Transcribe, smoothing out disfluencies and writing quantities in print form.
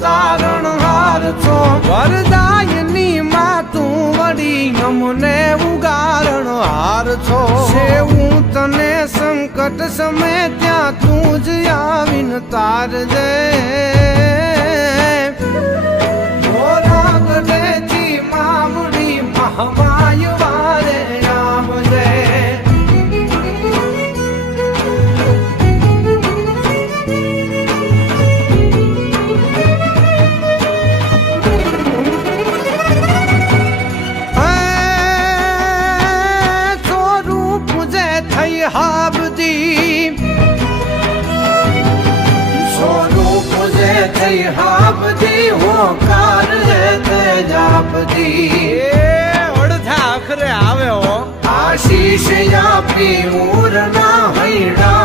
તારણ હાર છો વરદાયની માં તું વળી અમને ઉગારણ હાર છો હું તને સંકટ સમય ત્યાં તું જ આવીને તારજે મોરા ગઢેથી મામડી મહમાય વારે આવજે હાબદી હોકાર તે જાપદી અડધા આખરે આવે હો આશીષ આપી ઉરના હૈડા